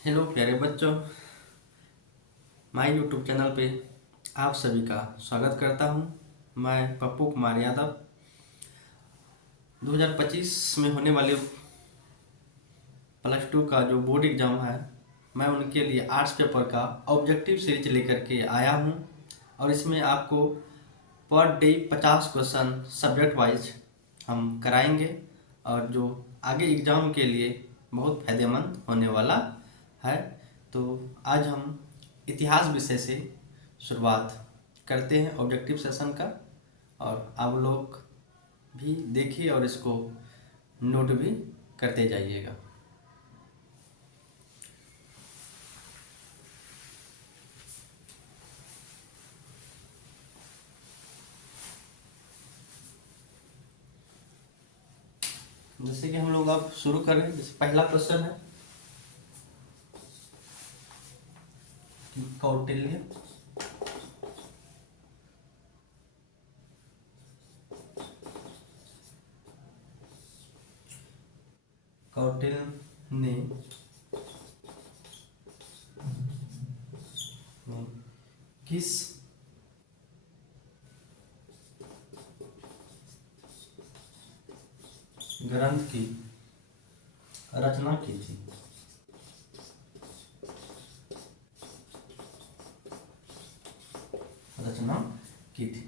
Hello प्यारे बच्चों, my YouTube channel पे आप सभी का स्वागत करता हूं। मैं पप्पू कुमार यादव 2025 में होने वाले प्लस टू का जो बोर्ड एग्ज़ाम है, मैं उनके लिए आर्ट्स पेपर का ऑब्जेक्टिव सीरीज लेकर के आया हूं। और इसमें आपको per day 50 question subject wise हम कराएंगे और जो आगे एग्ज़ाम के लिए बहुत फायदेमंद होने वाला है। तो आज हम इतिहास विषय से शुरुआत करते हैं ऑब्जेक्टिव सेशन का, और आप लोग भी देखिए और इसको नोट भी करते जाइएगा। जैसे कि हम लोग अब शुरू कर रहे हैं। जैसे पहला क्वेश्चन है कि कौटिल्य कौटिल्य ने किस ग्रंथ की रचना की थी? रचना की थी।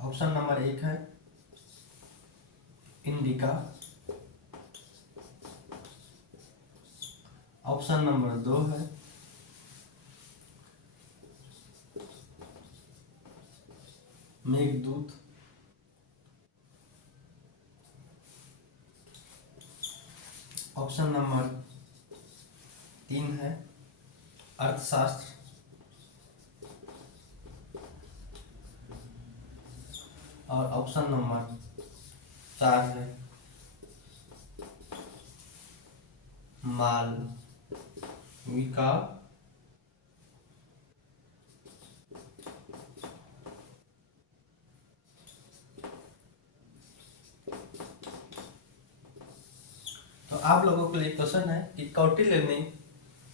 ऑप्शन नंबर 1 है इंडिका। ऑप्शन नंबर 2 है मेघदूत। ऑप्शन नंबर 3 है अर्थशास्त्र। और ऑप्शन नंबर 4 है मालविका। तो आप लोगों के लिए क्वेश्चन है कि कौटिल्य ने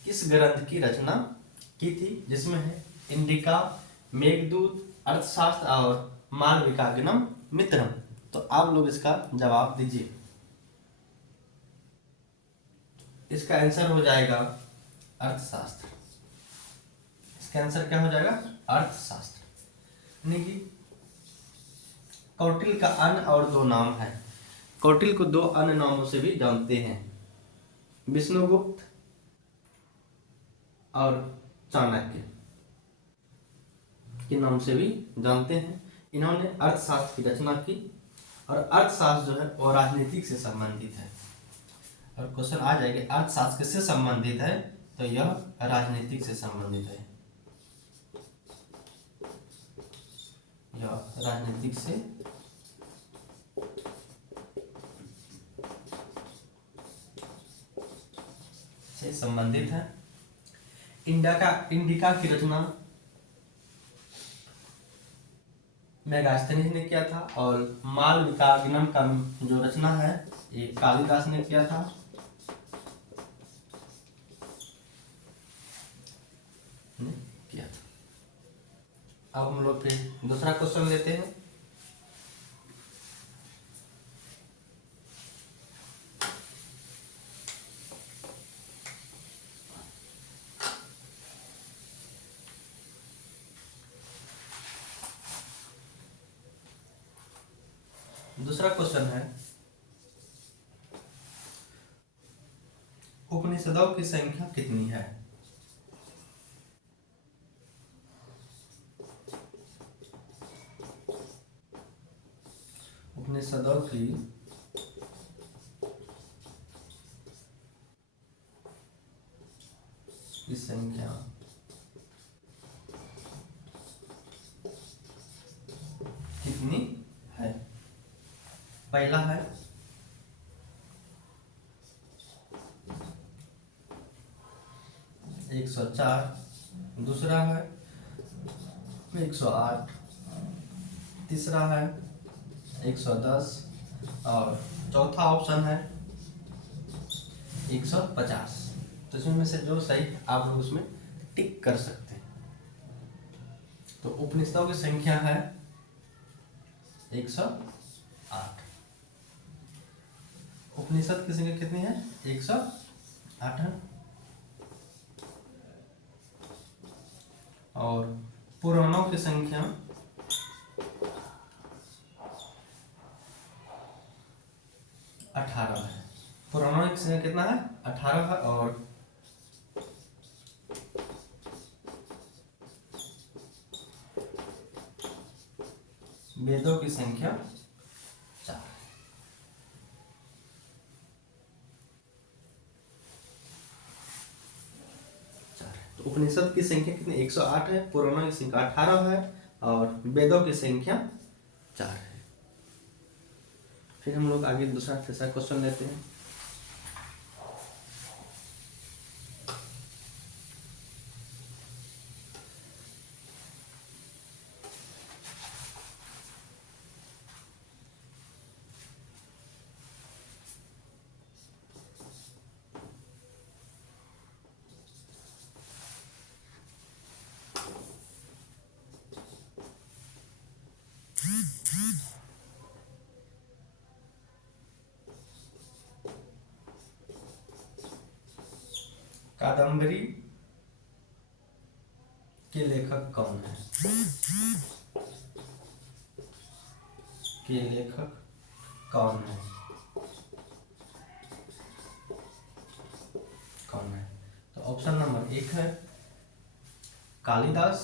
किस ग्रंथ की रचना की थी, जिसमें है इंडिका, मेघदूत, अर्थशास्त्र और मालविकाग्निम मित्रम। तो आप लोग इसका जवाब दीजिए। इसका आंसर हो जाएगा अर्थशास्त्र। इसका आंसर क्या हो जाएगा? अर्थशास्त्र। यानी कि कौटिल्य का अन्य और 2 नाम है। कौटिल्य को 2 अन्य नामों से भी जानते हैं, विष्णुगुप्त और चाणक्य के नाम से भी जानते हैं। इन्होंने अर्थशास्त्र की रचना की, और अर्थशास्त्र जो है वो राजनीतिक से संबंधित है। और क्वेश्चन आ जाएगा अर्थशास्त्र किससे संबंधित है, तो यह राजनीतिक से संबंधित है। यह राजनीतिक से संबंधित है। इंडिका की रचना मेगास्थनीज ने किया था, और मालविकाग्निम का जो रचना है ये कालिदास ने किया था। अब हम लोग फिर दूसरा क्वेश्चन लेते हैं। दूसरा क्वेश्चन है उपनिषदों की संख्या कितनी है? उपनिषदों की संख्या कितनी है? पहला है 104, दूसरा है 108, तीसरा है 110 और चौथा ऑप्शन है 150। तो इसमें से जो सही आप लोग उसमें टिक कर सकते हैं। तो उपनिषदों की संख्या है 108। उपनिषद की संख्या कितनी है? 108 है। और पुराणों की संख्या 18 है। पुराणों की संख्या कितना है? 18 है। और वेदों की संख्या 4 है। तो उपनिषद की संख्या कितनी? 108 है। पुराणों की संख्या 18 है। और वेदों की संख्या 4 है। फिर हम लोग आगे दूसरा तीसरा क्वेश्चन लेते हैं। कादम्बरी के लेखक कौन है? के लेखक कौन है? कौन है? तो ऑप्शन नंबर 1 है कालिदास।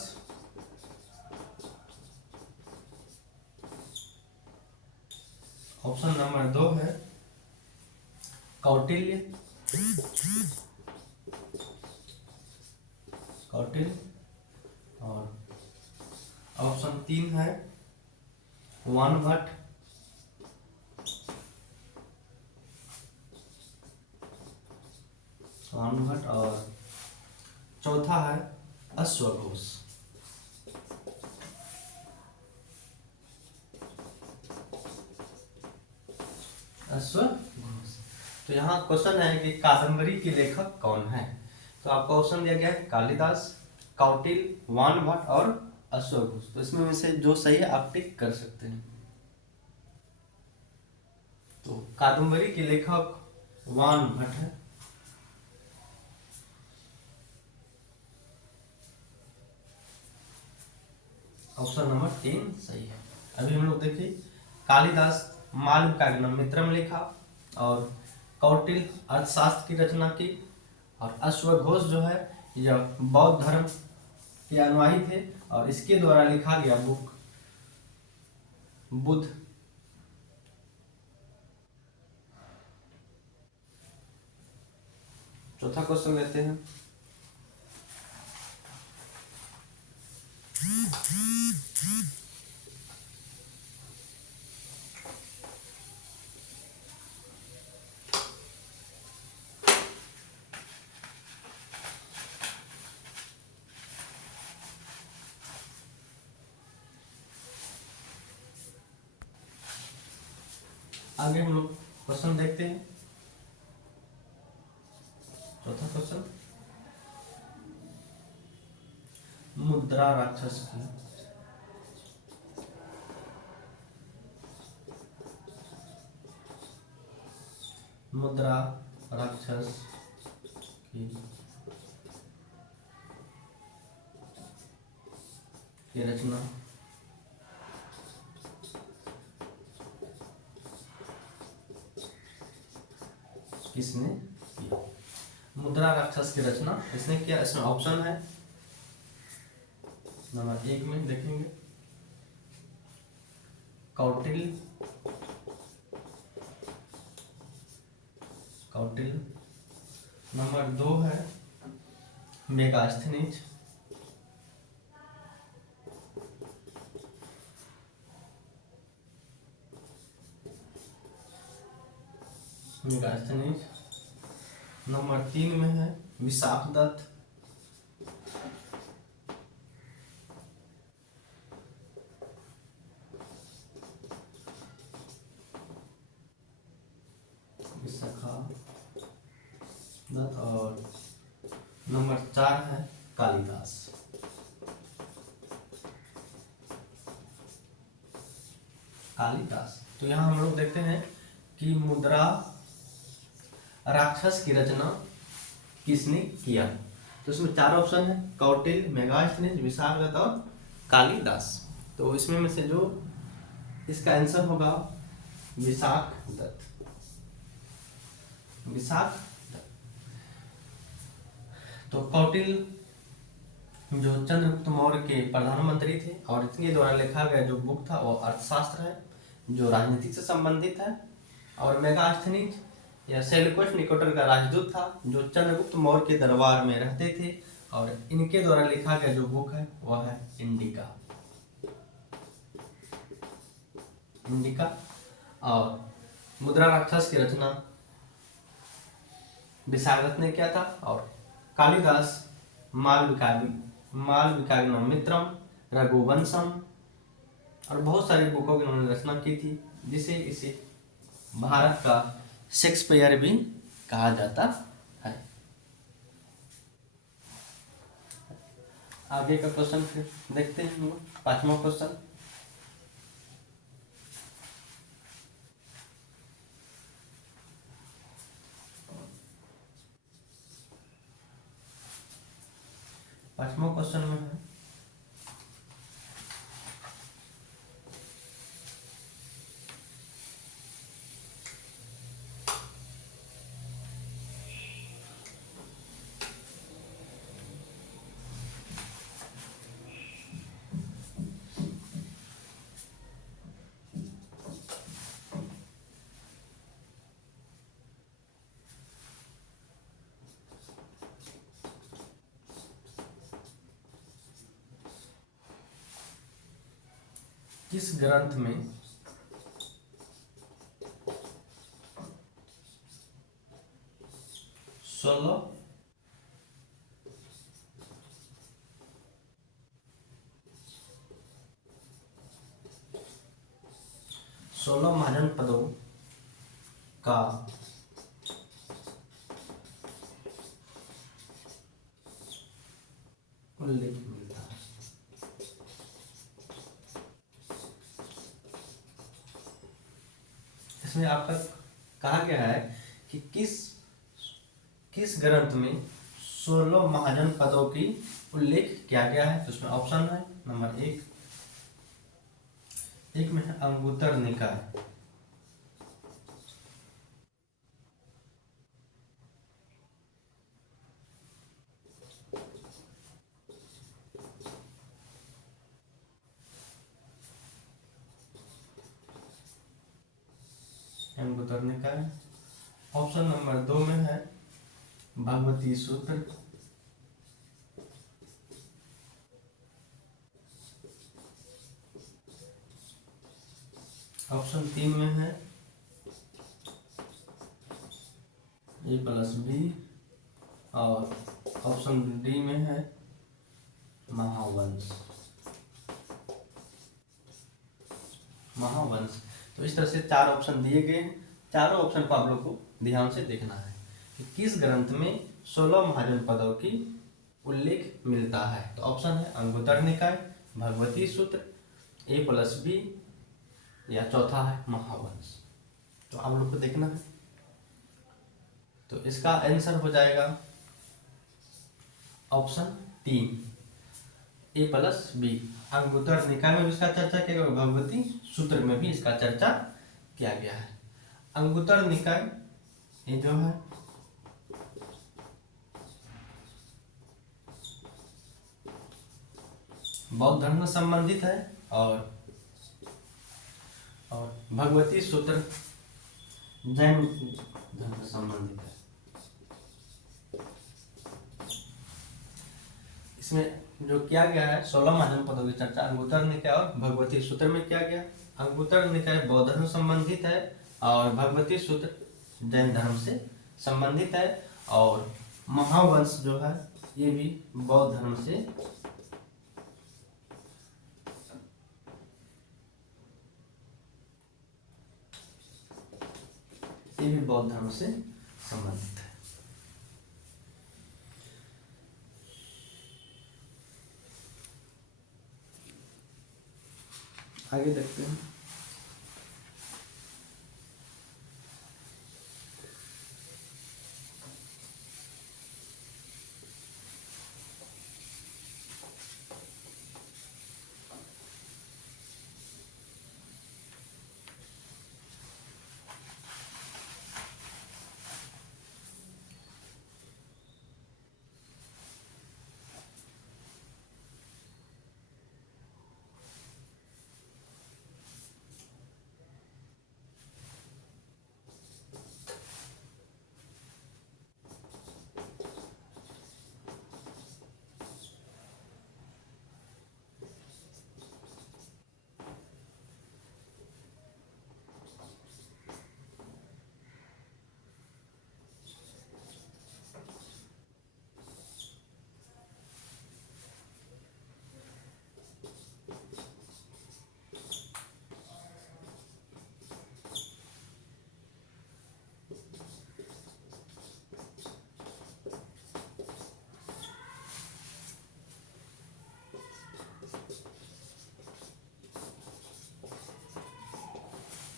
ऑप्शन नंबर 2 है कौटिल्य। कौटिल्य। और ऑप्शन 3 है वानभट्ट। वानभट्ट। और चौथा है अश्वघोष। अश्वघोष। तो यहाँ क्वेश्चन है कि कादम्बरी के लेखक कौन है? तो आपको ऑप्शन दिया गया है कालिदास, कौटिल्य, वानभट्ट और अश्वघोष। तो इसमें में से जो सही है आप टिक कर सकते हैं। तो कादम्बरी के लेखक वानभट्ट है। ऑप्शन नंबर 3 सही है। अभी हम लोग देखिए कालिदास मालविकाग्निमित्रम मित्रम लिखा, और कौटिल्य अर्थशास्त्र की रचना की, और अश्वघोष जो है यह बौद्ध धर्म के अनुयायी थे और इसके द्वारा लिखा गया बुक बुद्ध। चौथा क्वेश्चन लेते हैं। आगे हम लोग क्वेश्चन देखते हैं। चौथा क्वेश्चन, मुद्रा राक्षस की मुद्रा राक्षस की रचना किसने किया? मुद्रा राक्षस की रचना इसने किया। इसमें ऑप्शन है नंबर 1 में देखेंगे कौटिल्य। कौटिल्य। नंबर 2 है मेगास्थनीज। मेगास्थनीज। नंबर 3 में है विशाखदत्त। विशाखदत्त। और नंबर 4 है कालिदास। कालिदास। तो यहाँ हम लोग देखते हैं कि मुद्रा राक्षस की रचना किसने किया। तो इसमें 4 ऑप्शन है, कौटिल्य, मेगास्थनीज, विशाखदत्त और कालिदास। तो इसमें में से जो इसका आंसर होगा विशाखदत्त। विशाखदत्त। तो कौटिल्य जो चंद्रगुप्त मौर्य के प्रधानमंत्री थे और इनके द्वारा लिखा गया जो बुक था वो अर्थशास्त्र है, जो राजनीति से संबंधित है। और मेगास्थनीज या सेल्यूकस निकेटर का राजदूत था, जो चंद्रगुप्त मौर्य के दरबार में रहते थे और इनके द्वारा लिखा गया जो बुक है वह है इंडिका। इंडिका। और मुद्रा राक्षस की रचना विशाखदत्त ने किया था। और कालिदास मालविकाग्निमित्रम, रघुवंशम और बहुत सारी बुकों की उन्होंने रचना की थी, जिसे इसे भारत का शेक्सपियर भी कहा जाता है। आगे का क्वेश्चन फिर देखते हैं हम लोग। 5वां क्वेश्चन। पांचवा क्वेश्चन में है किस ग्रंथ में 16 महाजन पदों का उल्लेख मिलता है। इसमें आपका कहा गया है कि किस ग्रंथ में 16 महाजन पदों की उल्लेख किया गया है। तो उसमें ऑप्शन है नंबर 1 में है अंगुत्तर निकाय, अंगुत्तर निकाय। ऑप्शन नंबर 2 में है भगवती सूत्र, ऑप्शन 3 में है A+B और ऑप्शन डी में है महावंश। महावंश। तो इस तरह से 4 ऑप्शन दिए गए हैं। चारों ऑप्शन को आप लोग को ध्यान से देखना है कि किस ग्रंथ में 16 महाजन पदों की उल्लेख मिलता है। तो ऑप्शन है अंगुत्तर निकाय, भगवती सूत्र, A+B या चौथा है महावंश। तो आप लोग को देखना है। तो इसका आंसर हो जाएगा ऑप्शन 3 A+B। अंगुत्तर निकाय में भी इसका चर्चा किया गया, भगवती सूत्र में भी इसका चर्चा किया गया है। अंगुत्तर निकाय ये जो है बौद्ध धर्म से संबंधित है और भगवती सूत्र जैन धर्म से संबंधित है। इसमें जो किया गया है 16 महाजन पदों की चर्चा अंगुत्तर निकाय और भगवती सूत्र में किया गया। अंगुत्तर निकाय बौद्ध धर्म से संबंधित है और भगवती सूत्र जैन धर्म से संबंधित है। और महावंश जो है ये भी बौद्ध धर्म से बौद्ध धर्म से संबंधित है। आगे देखते हैं।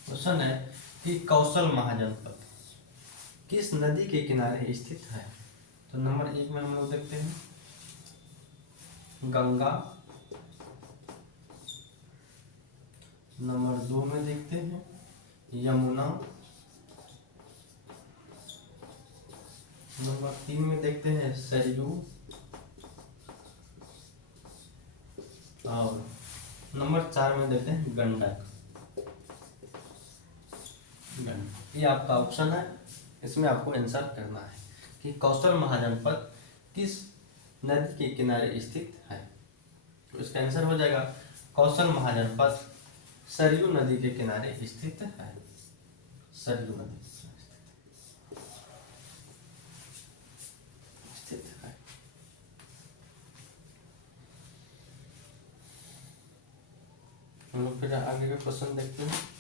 क्वेश्चन है कि कौशल महाजनपद किस नदी के किनारे स्थित है। तो नंबर 1 में हम लोग देखते हैं गंगा, नंबर 2 में देखते हैं यमुना, नंबर 3 में देखते हैं सरयू, और नंबर 4 में देखते हैं गंडक। ये आपका ऑप्शन है, इसमें आपको आंसर करना है कि कौशल महाजनपद किस नदी के किनारे स्थित है। तो इसका आंसर हो जाएगा कौशल महाजनपद सरयू नदी के किनारे स्थित है। सरयू नदी स्थित है। हम लोग फिर आगे का क्वेश्चन देखते हैं।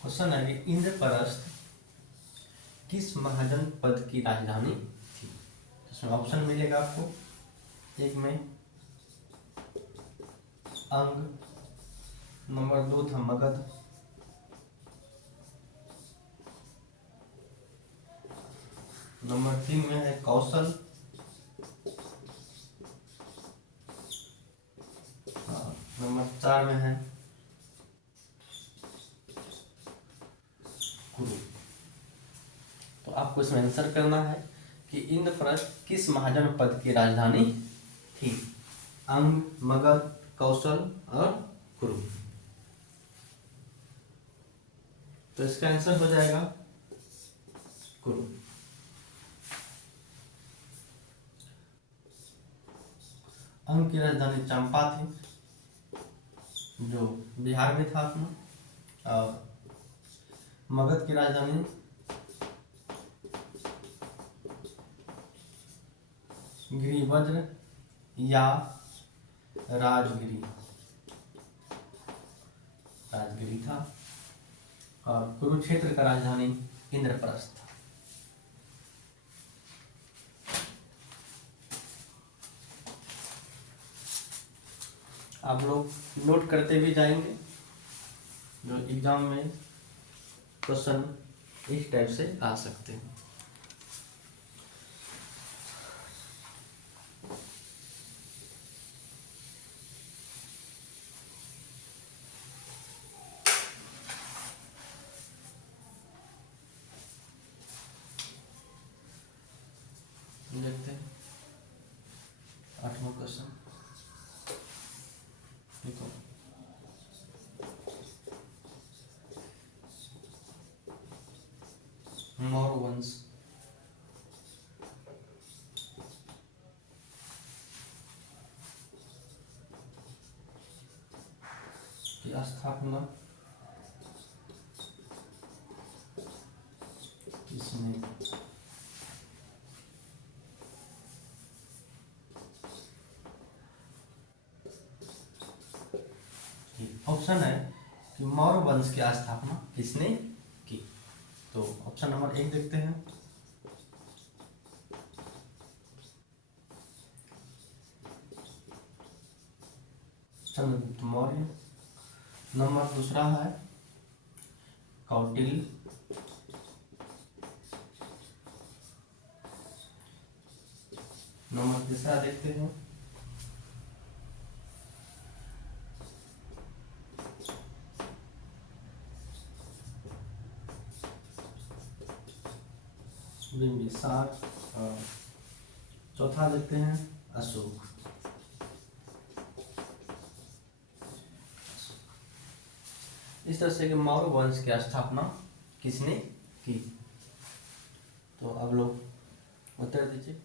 क्वेश्चन है कि इंद्रप्रस्थ किस महाजनपद की राजधानी थी। तो इसमें ऑप्शन मिलेगा आपको, एक में अंग, नंबर 2 था मगध, नंबर 3 में है कौशल, नंबर 4 में है कुरु। तो आपको इसमें आंसर करना है कि इंद्रप्रस्थ किस महाजनपद की राजधानी थी। अंग, मगध, कौशल और कुरु। तो इसका आंसर हो जाएगा कुरु। अंग की राजधानी चंपा थी, जो बिहार में था अपना, और मगध की राजधानी गिरिवज्र या राजगिरी था, और कुरुक्षेत्र का राजधानी इंद्रप्रस्थ। आप लोग नोट करते भी जाएंगे, जो एग्जाम में क्वेश्चन इस टाइप से आ सकते हैं। मौर्य वंश की स्थापना किसने? ऑप्शन है कि मौर्य वंश की स्थापना किसने की। तो ऑप्शन नंबर 1 देखते हैं, चंद्रगुप्त मौर्य। नंबर दूसरा है कौटिल्य। नंबर तीसरा देखते हैं बिंबिसार। और चौथा देखते हैं अशोक। इस तरह से कि मौर्य वंश की स्थापना किसने की। तो अब लोग उत्तर दीजिए।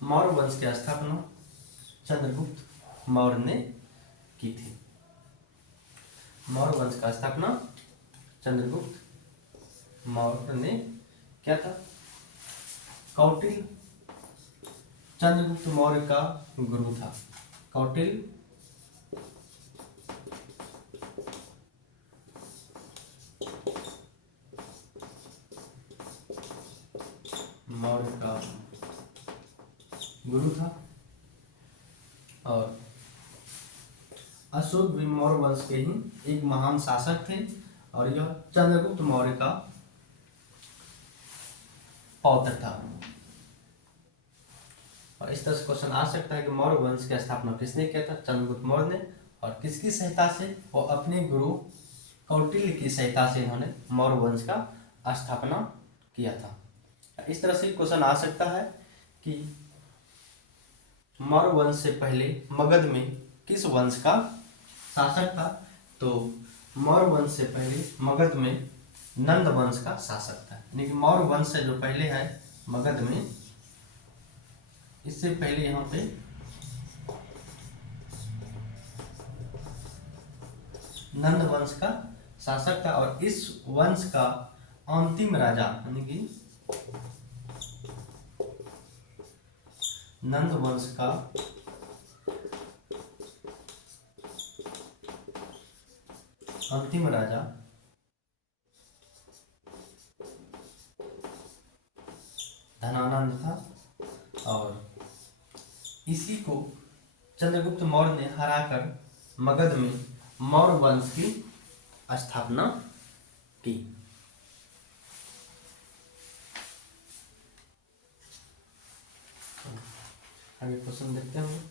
मौर्य वंश की स्थापना चंद्रगुप्त मौर्य ने की थी। मौर्य वंश का स्थापना चंद्रगुप्त मौर्य ने क्या था? कौटिल्य चंद्रगुप्त मौर्य का गुरु था। कौटिल्य मौर्य का गुरु था और अशोक भी मौर्य वंश के ही एक महान शासक थे और यह चंद्रगुप्त मौर्य का पौत्र था। और इस तरह से क्वेश्चन आ सकता है कि मौर्य वंश की स्थापना किसने किया था? चंद्रगुप्त मौर्य ने। और किसकी सहायता से? वो अपने गुरु कौटिल्य की सहायता से इन्होंने मौर्य वंश का स्थापना किया था। इस तरह से क्वेश्चन आ सकता है कि मौर्य वंश से पहले मगध में किस वंश का शासक था? तो मौर्य वंश से पहले मगध में नंद वंश का शासक था। यानी कि मौर्य वंश से जो पहले है मगध में, इससे पहले यहाँ पे नंद वंश का शासक था और इस वंश का अंतिम राजा यानी कि नंद वंश का अंतिम राजा धनानंद था और इसी को चंद्रगुप्त मौर्य ने हराकर मगध में मौर्य वंश की स्थापना की। आगे क्वेश्चन देखते हैं।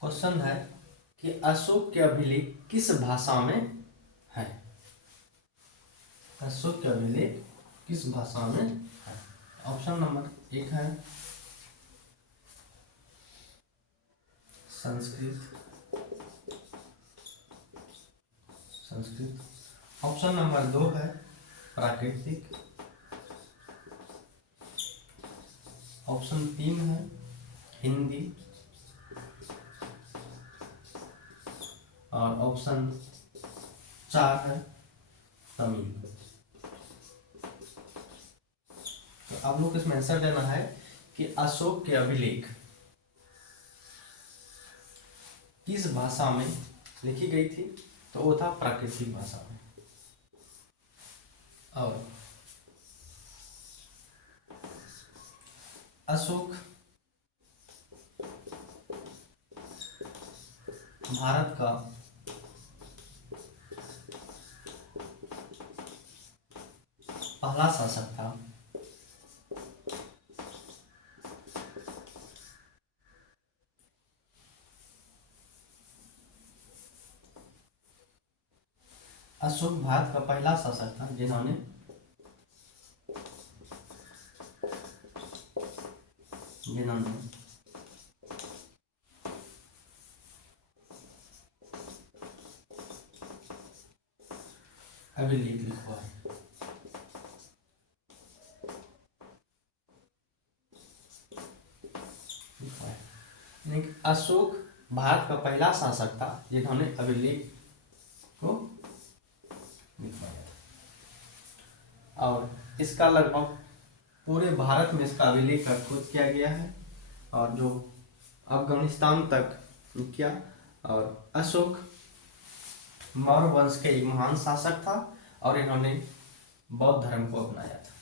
क्वेश्चन है कि अशोक के अभिलेख किस भाषा में है? अशोक के अभिलेख किस भाषा में है? ऑप्शन नंबर 1 है संस्कृत। ऑप्शन नंबर 2 है प्राकृतिक। ऑप्शन 3 है हिंदी और ऑप्शन 4 है तमिल। तो आप लोग इसमें आंसर देना है कि अशोक के अभिलेख किस भाषा में लिखी गई थी। तो वो था प्राकृतिक भाषा में। और अशोक भारत का पहला शासक था। अशोक भारत का पहला शासक था जिन्होंने अभिलेख लिखवाए। अशोक भारत का पहला शासक था जिन्होंने अभिलेख को लिखवाया था। और इसका लगभग पूरे भारत में इसका अभिलेख का खोज किया गया है और जो अफगानिस्तान तक किया। और अशोक मौर्य वंश के एक महान शासक था और इन्होंने बौद्ध धर्म को अपनाया था।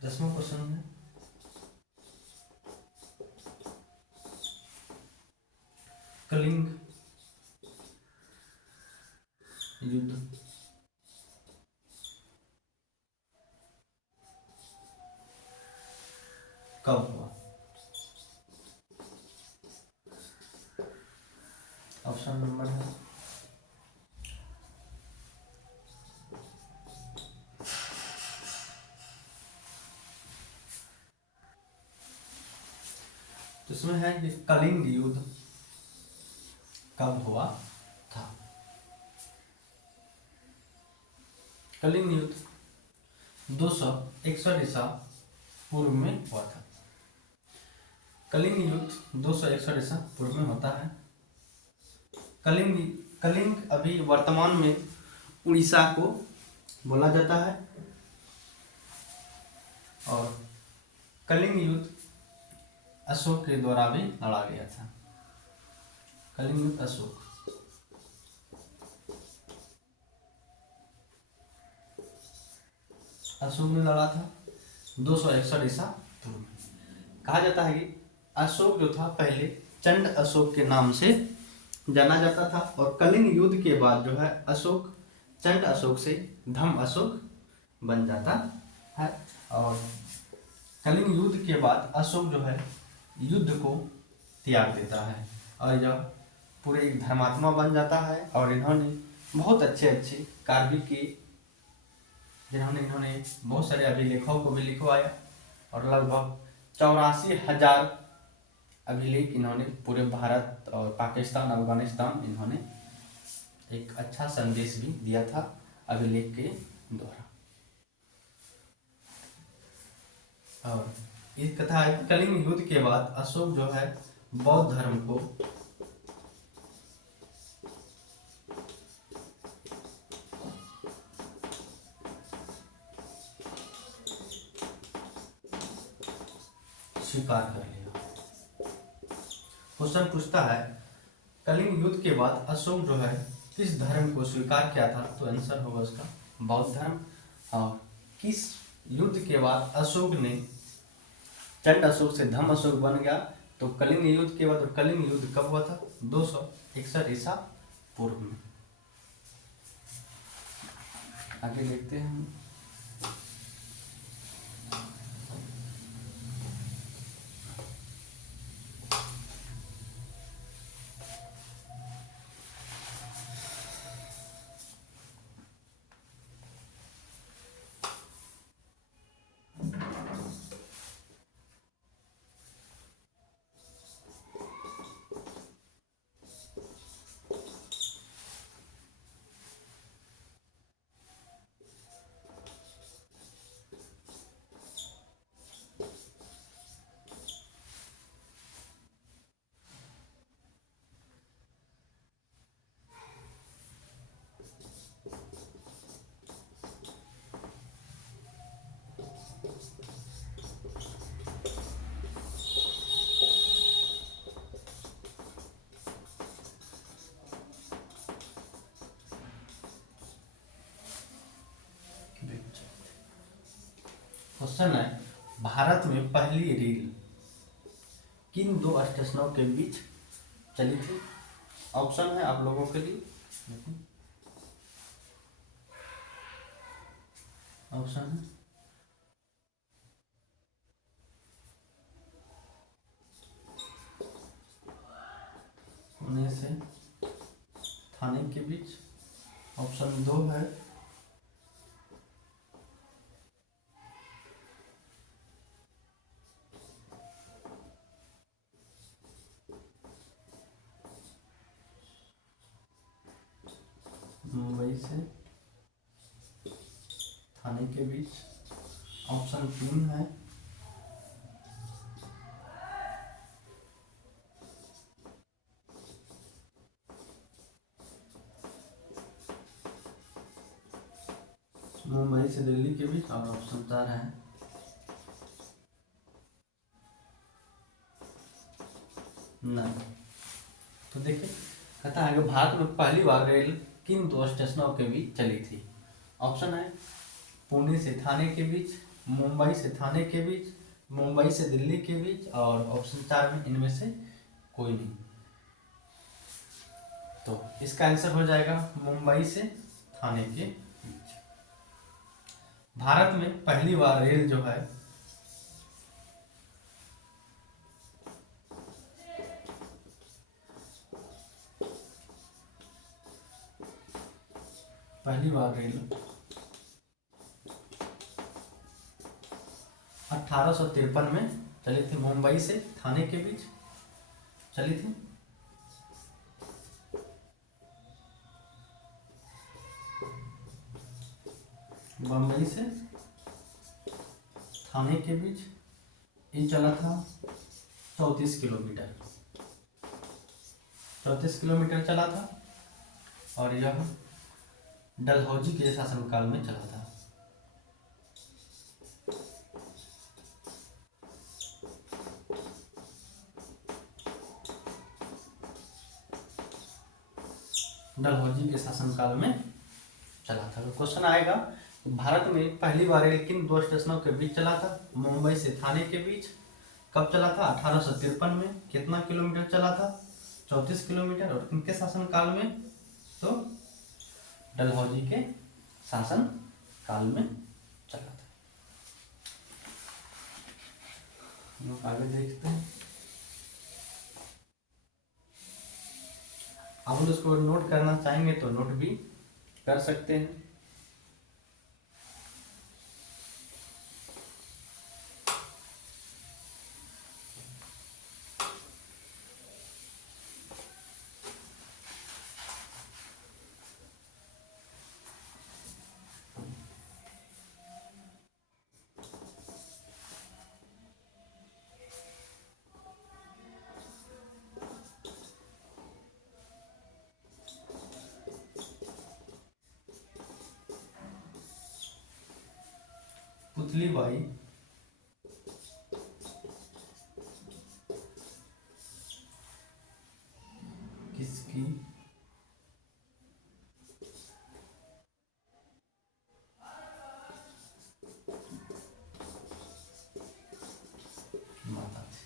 दसवां क्वेश्चन है कलिंग युद्ध कब हुआ। ऑप्शन नंबर है तो इसमें है कि कलिंग युद्ध कब हुआ था। कलिंग युद्ध 261 ईसा पूर्व में हुआ था। कलिंग युद्ध 261 ईसा पूर्व में होता है। कलिंग अभी वर्तमान में उड़ीसा को बोला जाता है। और कलिंग युद्ध अशोक के द्वारा भी लड़ा गया था। कलिंग युद्ध अशोक ने लड़ा था 261 ईसा पूर्व में। कहा जाता है कि अशोक जो था पहले चंड अशोक के नाम से जाना जाता था और कलिंग युद्ध के बाद जो है अशोक चंड अशोक से धम अशोक बन जाता है। और कलिंग युद्ध के बाद अशोक जो है युद्ध को त्याग देता है और यह पूरे एक धर्मात्मा बन जाता है। और इन्होंने बहुत अच्छे कार्य भी किए इन्होंने बहुत सारे अभिलेखों को भी लिखवाया और लगभग 84,000 अभिलेख इन्होंने पूरे भारत और पाकिस्तान अफगानिस्तान इन्होंने एक अच्छा संदेश भी दिया था अभिलेख के द्वारा। और इस कथा है कि कलिंग युद्ध के बाद अशोक जो है बौद्ध धर्म को स्वीकार कर लिया। क्वेश्चन पूछता है कलिंग युद्ध के बाद अशोक जो है किस धर्म को स्वीकार किया था। तो आंसर होगा उसका बौद्ध धर्म। और किस युद्ध के बाद अशोक ने चंड अशोक से धम अशोक बन गया। तो कलिंग युद्ध के बाद। कलिंग युद्ध कब हुआ था 261 ईसा पूर्व में। आगे देखते हैं। क्वेश्चन है, भारत में पहली रेल किन दो स्टेशनों के बीच चली थी? ऑप्शन है आप लोगों के लिए। ऑप्शन है पुणे से थाने के बीच, ऑप्शन 2 है मुंबई से थाने के बीच, ऑप्शन 3 है मुंबई से दिल्ली के बीच, और ऑप्शन 4 है नहीं। तो देखिए, कहता है कि भारत में पहली बार रेल किन दो स्टेशनों के बीच चली थी? ऑप्शन है पुणे से थाने के बीच, मुंबई से थाने के बीच, मुंबई से दिल्ली के बीच, और ऑप्शन 4 में इनमें से कोई नहीं। तो इसका आंसर हो जाएगा मुंबई से थाने के बीच। भारत में पहली बार रेल जो है पहली बार रेल 1853 में चली थी, मुंबई से थाने के बीच चली थी। मुंबई से थाने के बीच ये चला था 34 किलोमीटर, 34 किलोमीटर चला था, और यह डलहौजी के शासनकाल में चला था। डलहौजी के शासनकाल में चला था। तो क्वेश्चन आएगा, भारत में पहली बार रेल किन दो स्टेशनों के बीच चला था? मुंबई से थाने के बीच। कब चला था? 1853 में। कितना किलोमीटर चला था? 34 किलोमीटर। और किनके शासन काल में? तो डलहौजी के शासन काल में चला था। लोग आगे देखते हैं। आप लोग इसको नोट करना चाहेंगे तो नोट भी कर सकते हैं। पुतली बाई किसकी माता थी?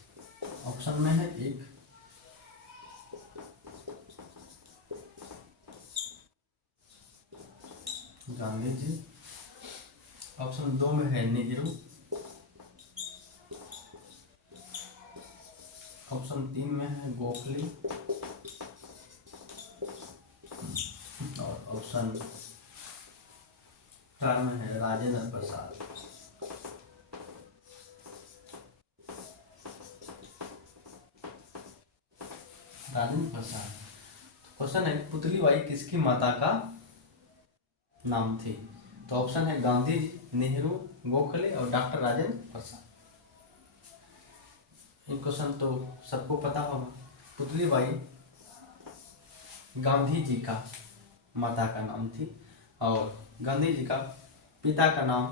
ऑप्शन में है एक गांधी जी, ऑप्शन 2 में है नेहरू, ऑप्शन 3 में है गोखले, और ऑप्शन 4 में है राजेंद्र प्रसाद। राजेंद्र प्रसाद। क्वेश्चन है पुतली बाई किसकी माता का नाम थी? तो ऑप्शन है गांधी, नेहरू, गोखले और डॉक्टर राजेंद्र प्रसाद। ये क्वेश्चन तो सबको पता होगा। पुतली बाई गांधी जी का माता का नाम थी, और गांधी जी का पिता का नाम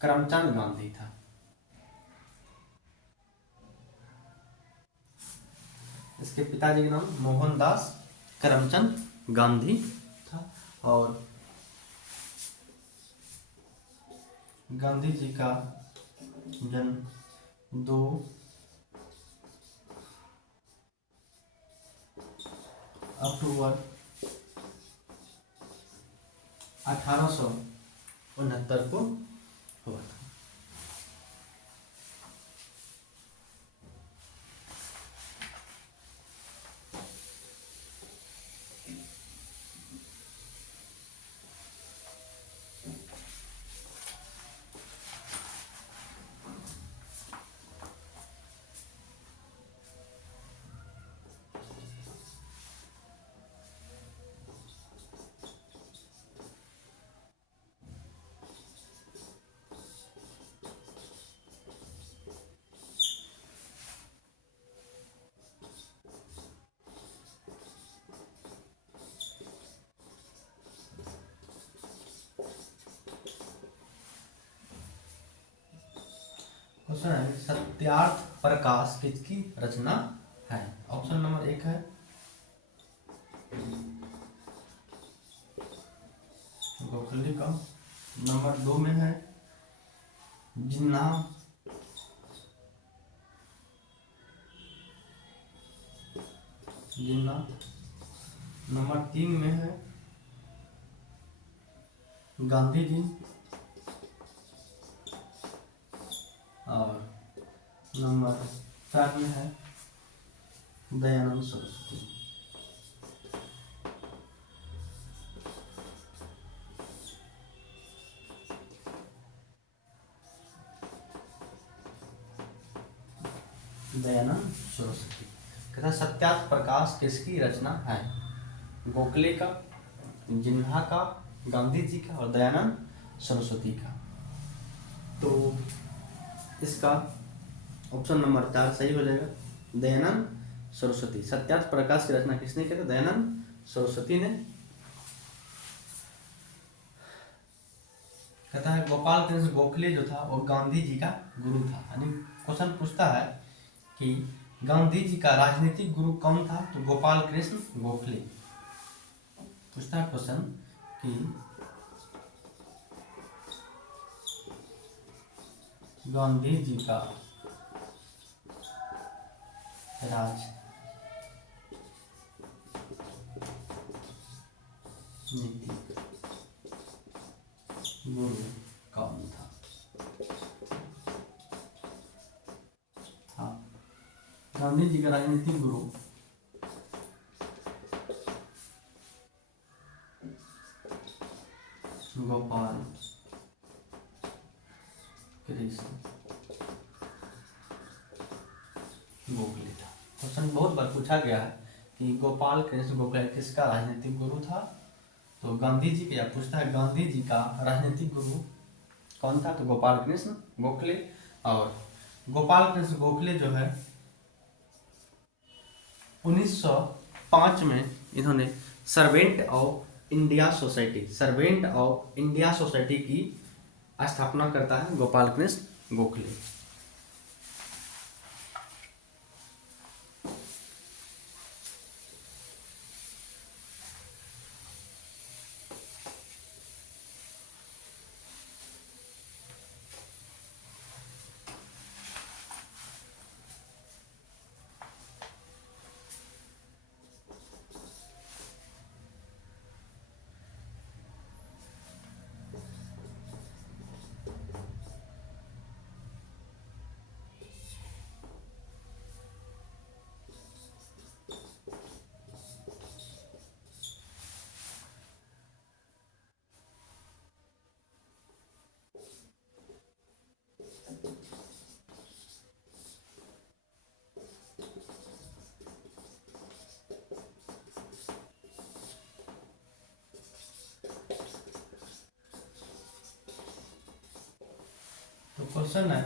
करमचंद गांधी था। इसके पिताजी का नाम मोहनदास करमचंद गांधी था, और गांधी जी का जन्म 2 अक्टूबर 1869 को हुआ था। क्वेश्चन है सत्यार्थ प्रकाश किसकी रचना है। ऑप्शन नंबर 1 है गोखले का। नंबर 2 में है जिन्ना। नंबर 3 में है गांधी जी। और नंबर 4 में है दयानंद सरस्वती। दयानंद सरस्वती। कहता सत्यार्थ प्रकाश किसकी रचना है। गोखले का, जिन्ना का, गांधी जी का और दयानंद सरस्वती का। तो इसका ऑप्शन नंबर 4 सही हो जाएगा, दयानंद सरस्वती। सत्यार्थ प्रकाश की रचना किसने किया था, दयानंद सरस्वती ने। कहता है गोपाल कृष्ण गोखले जो था वो गांधी जी का गुरु था। यानी क्वेश्चन पूछता है कि गांधी जी का राजनीतिक गुरु कौन था, तो गोपाल कृष्ण गोखले। पूछता है क्वेश्चन कि गांधी जी का राजनीतिक गुरु कौन था। हाँ, गांधी जी का राजनीतिक गुरु गोपाल कृष्ण गोखले था। क्वेश्चन बहुत बार पूछा गया है कि गोपाल कृष्ण गोखले किसका राजनीतिक गुरु था, तो गांधी जी का। या पूछता है गांधी जी का राजनीतिक गुरु कौन था, तो गोपाल कृष्ण गोखले। और गोपाल कृष्ण गोखले जो है 1905 में इन्होंने सर्वेंट ऑफ इंडिया सोसाइटी की स्थापना करता है गोपाल कृष्ण गोखले। तो क्वेश्चन है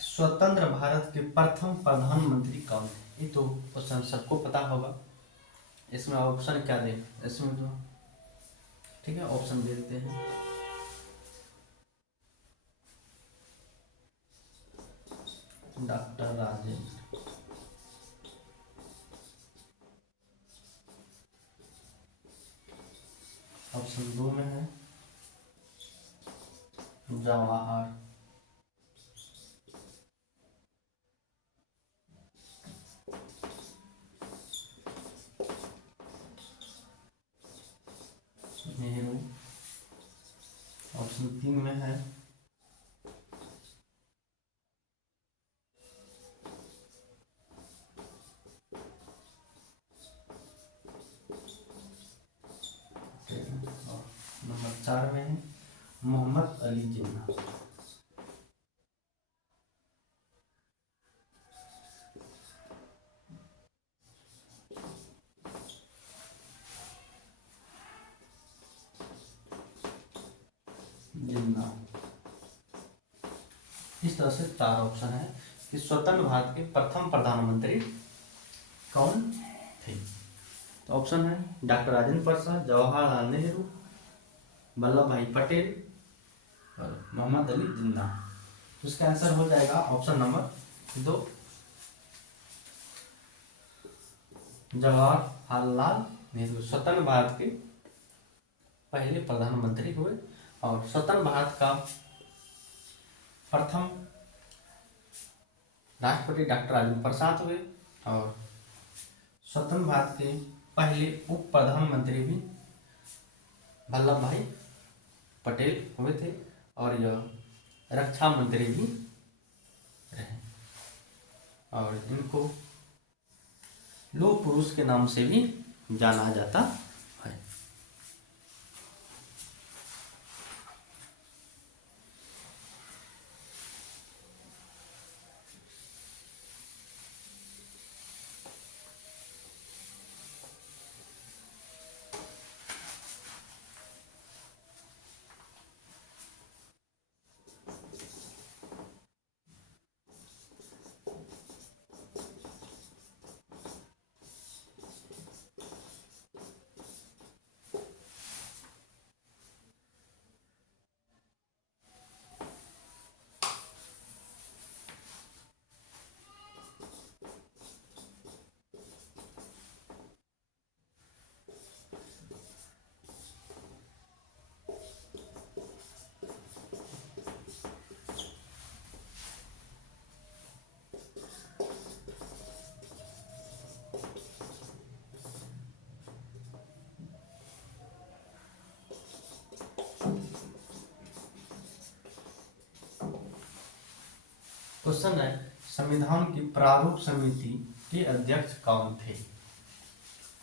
स्वतंत्र भारत के प्रथम प्रधानमंत्री कौन थे। ये तो क्वेश्चन सबको पता होगा। इसमें ऑप्शन क्या दे, इसमें तो ठीक है ऑप्शन दे देते हैं। डॉक्टर राजेंद्र, ऑप्शन 2 में है जवाहर प्रश्न 3 में है, और नंबर 4 में है मोहम्मद अली जिन्ना। जिन्ना। इस तरह से 4 ऑप्शन है कि स्वतंत्र भारत के प्रथम प्रधानमंत्री कौन थे। तो ऑप्शन है डॉक्टर राजेंद्र प्रसाद, जवाहरलाल नेहरू, वल्लभ भाई पटेल और मोहम्मद अली जिन्ना। तो इसका आंसर हो जाएगा ऑप्शन नंबर 2, जवाहरलाल नेहरू स्वतंत्र भारत के पहले प्रधानमंत्री हुए और स्वतंत्र भारत का प्रथम राष्ट्रपति डॉक्टर राजेंद्र प्रसाद हुए और स्वतंत्र भारत के पहले उप प्रधानमंत्री भी वल्लभ भाई पटेल हुए थे और यह रक्षा मंत्री भी रहे और इनको लौह पुरुष के नाम से भी जाना जाता है। क्वेश्चन है संविधान की प्रारूप समिति के अध्यक्ष कौन थे।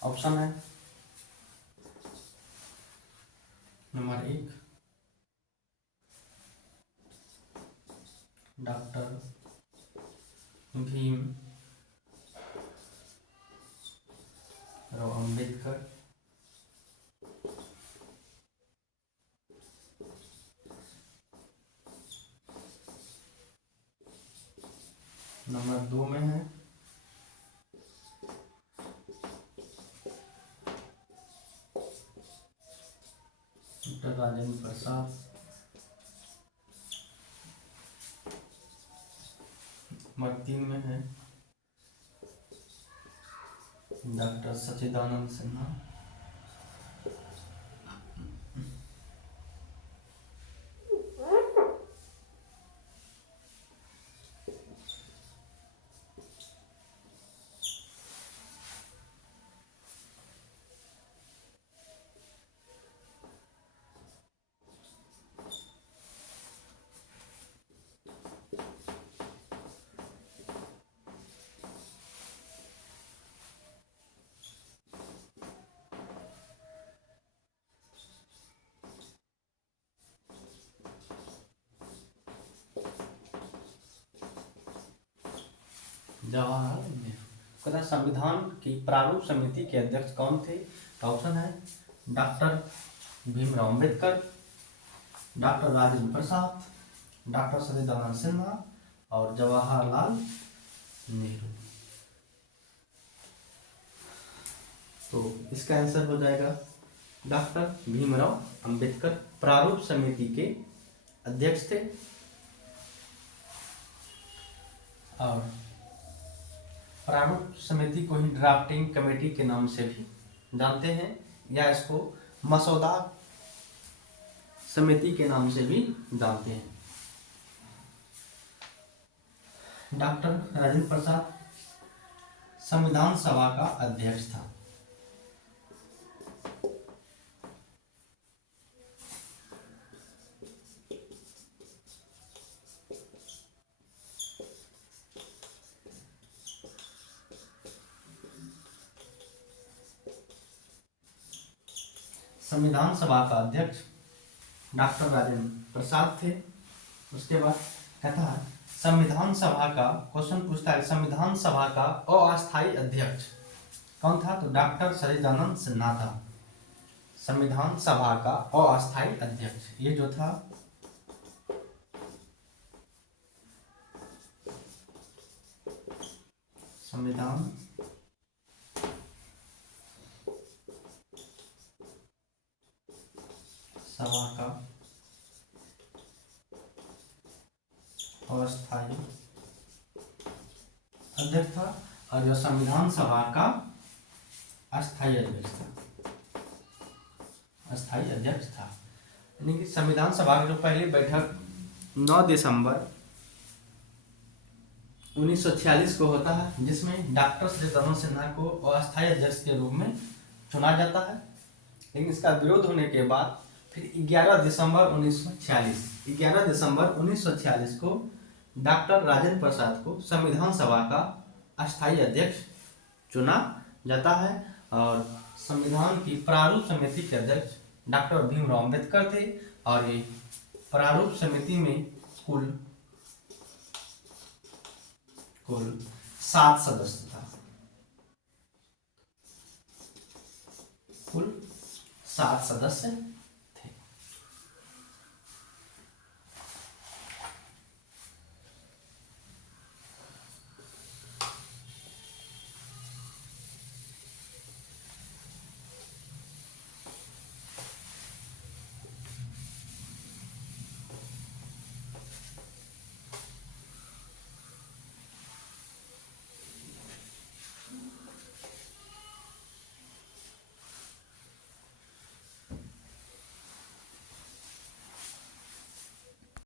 ऑप्शन है number 1 doctor Bhim Rao Ambedkar, number 2 में है डॉक्टर राजेंद्र प्रसाद, नंबर 3 में है डॉक्टर सच्चिदानंद सिन्हा, जवाहरलाल नेहरू। कहता है संविधान की प्रारूप समिति के अध्यक्ष कौन थे। तो ऑप्शन है doctor Bhimrao Ambedkar, doctor Rajendra Prasad, doctor सच्चिदानंद सिन्हा और जवाहरलाल नेहरू। तो इसका आंसर हो जाएगा डॉक्टर भीमराव अम्बेडकर प्रारूप समिति के अध्यक्ष थे और प्रारूप समिति को ही ड्राफ्टिंग कमेटी के नाम से भी जानते हैं या इसको मसौदा समिति के नाम से भी जानते हैं। डॉक्टर राजेंद्र प्रसाद संविधान सभा का अध्यक्ष था। संविधान सभा का अध्यक्ष डॉक्टर राजेंद्र प्रसाद थे। उसके बाद कहता है संविधान सभा का, क्वेश्चन पूछता है संविधान सभा का अस्थायी अध्यक्ष कौन था, तो डॉक्टर सच्चिदानंद सिन्हा था संविधान सभा का अस्थायी अध्यक्ष। ये जो था संविधान सभा का अस्थायी अध्यक्ष था और जो संविधान सभा का अस्थायी अध्यक्ष था, अस्थायी अध्यक्ष था। यानी कि संविधान सभा की जो पहली बैठक 9 दिसंबर 1946 को होता है, जिसमें डॉक्टर सच्चिदानंद सिन्हा को अस्थायी अध्यक्ष के रूप में चुना जाता है। लेकिन इसका विरोध होने के बाद फिर 11 दिसंबर 1946 को डॉक्टर राजेंद्र प्रसाद को संविधान सभा का अस्थायी अध्यक्ष चुना जाता है और संविधान की प्रारूप समिति के अध्यक्ष डॉक्टर भीमराव अम्बेडकर थे और ये प्रारूप समिति में कुल 7 सदस्य था, कुल 7 सदस्य